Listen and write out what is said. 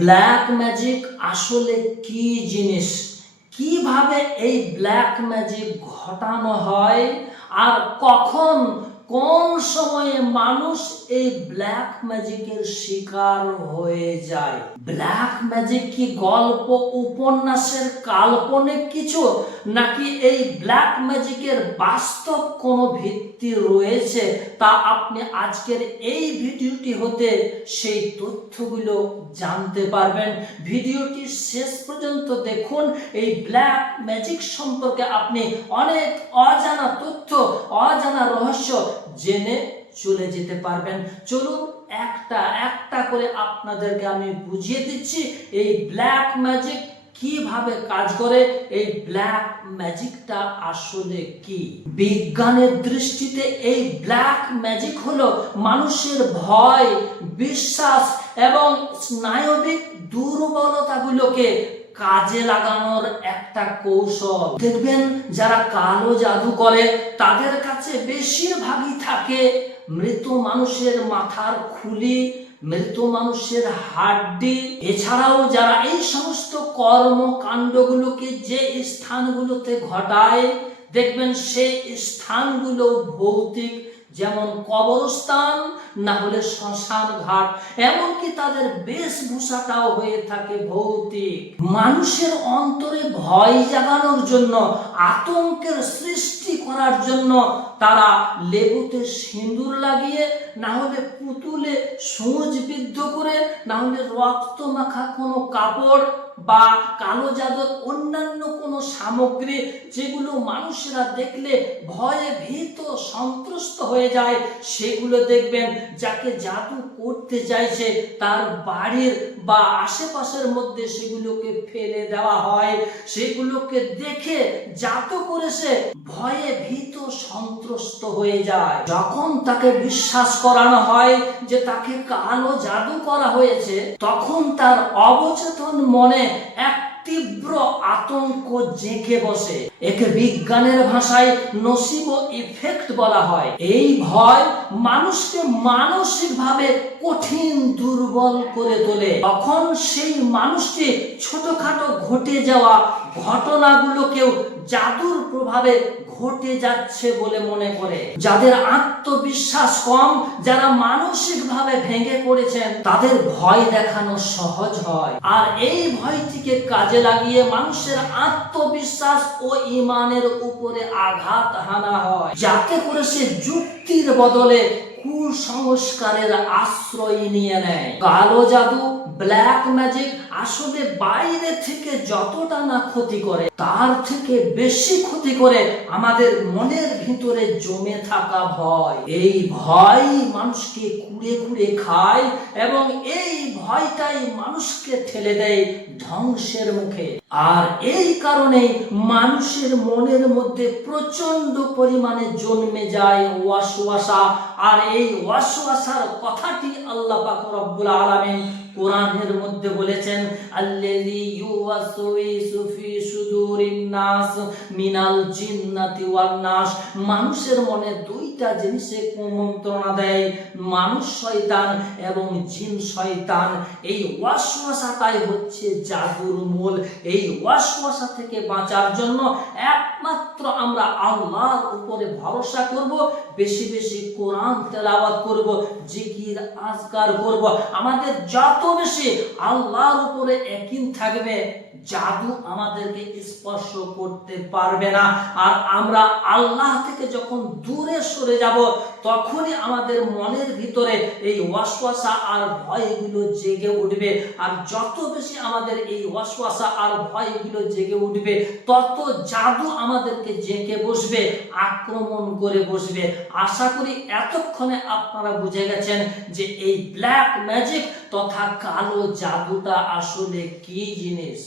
Black magic আসলে কি জিনিস, কিভাবে এই ব্ল্যাক ম্যাজিক ঘটানো হয়, আর কখন কোন সময়ে মানুষ এই ব্ল্যাক ম্যাজিকের শিকার হয়ে যায়। ব্ল্যাক ম্যাজিক কি গল্প উপন্যাসের কাল্পনিক কিছু, নাকি এই ব্ল্যাক ম্যাজিকের বাস্তব কোনো ভিত্তি রয়েছে, তা আপনি আজকের এই ভিডিওটি হতে সেই তথ্যগুলো জানতে পারবেন। ভিডিওটি শেষ পর্যন্ত দেখুন। এই ব্ল্যাক ম্যাজিক সম্পর্কে আপনি অনেক অজানা তথ্য, অজানা রহস্য জেনে চলে যেতে পারবেন। চলুন একটা একটা করে আপনাদেরকে আমি বুঝিয়ে দিচ্ছি এই ব্ল্যাক ম্যাজিক কিভাবে কাজ করে, এই ব্ল্যাক ম্যাজিকটা আসলে কি। বিজ্ঞানের দৃষ্টিতে এই ব্ল্যাক ম্যাজিক হলো মানুষের ভয়, বিশ্বাস এবং স্নায়বিক দুর্বলতাগুলোকে কাজে লাগানোর একটা কৌশল। দেখবেন যারা কালো জাদু করে তাদের কাছে বেশিরভাগই থাকে মৃত মানুষের মাথার খুলি, মৃত মানুষের হাড্ডি। এছাড়াও যারা এই সমস্ত কর্মকাণ্ডগুলোকে যে স্থানগুলোতে ঘটায়, দেখবেন সেই স্থানগুলো ভৌতিক, যেমন কবরস্থান, না হলে শ্মশান ঘাট। এমনকি তাদের বেশভূষাটাও হয়ে থাকে ভৌতিক। মানুষের অন্তরে ভয় জাগানোর জন্য, আতঙ্কের সৃষ্টি করার জন্য তারা লেবুতে সিঁদুর লাগিয়ে, না হলে পুতুলে সূচ বিদ্ধ করে, না হলে রক্ত মাখা কোনো কাপড় বা কালো জাদুর অন্যান্য কোনো সামগ্রী, যেগুলো মানুষেরা দেখলে ভয়ে ভীত সন্ত্রস্ত হয়ে যায়, সেগুলো দেখবেন যাকে জাদু করতে চাইছে তার বাড়ির বা আশেপাশের মধ্যে সেগুলোকে ফেলে দেওয়া হয়। সেগুলোকে দেখে জাদু করেছে ভয়ে ভীত সন্ত্রস্ত হয়ে যায়। যখন তাকে বিশ্বাস করানো হয় যে তাকে কালো জাদু করা হয়েছে, তখন তার অবচেতন মনে এক তীব্র আতঙ্ক জেঁকে বসে। একে বিজ্ঞানের ভাষায় নসিবো ইফেক্ট বলা হয়। এই ভয় মানুষকে মানসিকভাবে কঠিন দুর্বল করে তোলে। তখন সেই মানুষটি ছোটখাটো ঘটে যাওয়া ঘটনাগুলোকেও জাদুর প্রভাবে ঘটে যাচ্ছে বলে মনে করে। যাদের আত্মবিশ্বাস কম, যারা মানসিকভাবে ভেঙে পড়েছেন, তাদের ভয় দেখানো সহজ হয়। আর এই ভয়টিকে কাজে লাগিয়ে মানুষের আত্মবিশ্বাস ও ঈমানের উপরে আঘাত হানা হয়, যাতে করে সে যুক্তির বদলে কুসংস্কারের আশ্রয় নিয়ে নেয়। কালো জাদু, ব্ল্যাক ম্যাজিক আসলে বাইরে থেকে যতটা না ক্ষতি করে, তার থেকে বেশি ক্ষতি করে আমাদের মনের ভিতরে জমে থাকা ভয়। এই ভয় মানুষকে কুড়ে কুড়ে খায় এবং এই ভয়টাই মানুষকে ঠেলে দেয় ধ্বংসের মুখে। আর এই কারণে মানুষের মনের মধ্যে প্রচন্ড পরিমাণে জন্মে যায় ওয়াসওয়াসা। আর এই ওয়াসওয়াসার কথাটি আল্লাহ পাক রব্বুল আলামিন কোরআনের মধ্যে বলেছেন, আল্লাযী ইউওয়াসউইসু ফি সুদুরিন নাস মিনাল জিন্নাতি ওয়ান নাস। মানুষের মনে দুইটা জিনিসে কুমন্ত্রণা দেয়, মানুষ শয়তান এবং জিন শয়তান। এই ওয়াসওয়াসাটাই হচ্ছে জাদুর মূল। এই ওয়াসওয়াসা থেকে বাঁচার জন্য একমাত্র আমরা আল্লাহর উপরে ভরসা করব, বেশি বেশি কোরআন তেলাওয়াত করব, জিকির আজকার করব। আমাদের যত বেশি আল্লাহর উপরে ইয়াকিন থাকবে, জাদু আমাদেরকে স্পর্শ করতে পারবে না। আর আমরা আল্লাহ থেকে যখন দূরে সরে যাব, তখনই আমাদের মনের ভিতরে এই ওয়াসওয়াসা আর ভয়গুলো জেগে উঠবে। আর যত বেশি আমাদের এই ওয়াসওয়াসা আর ভয়গুলো জেগে উঠবে, তত জাদু আমাদেরকে জেগে বসবে, আক্রমণ করে বসবে। আশা করি এতক্ষণে আপনারা বুঝে গেছেন যে এই ব্ল্যাক ম্যাজিক তথা কালো জাদুটা আসলে কি জিনিস।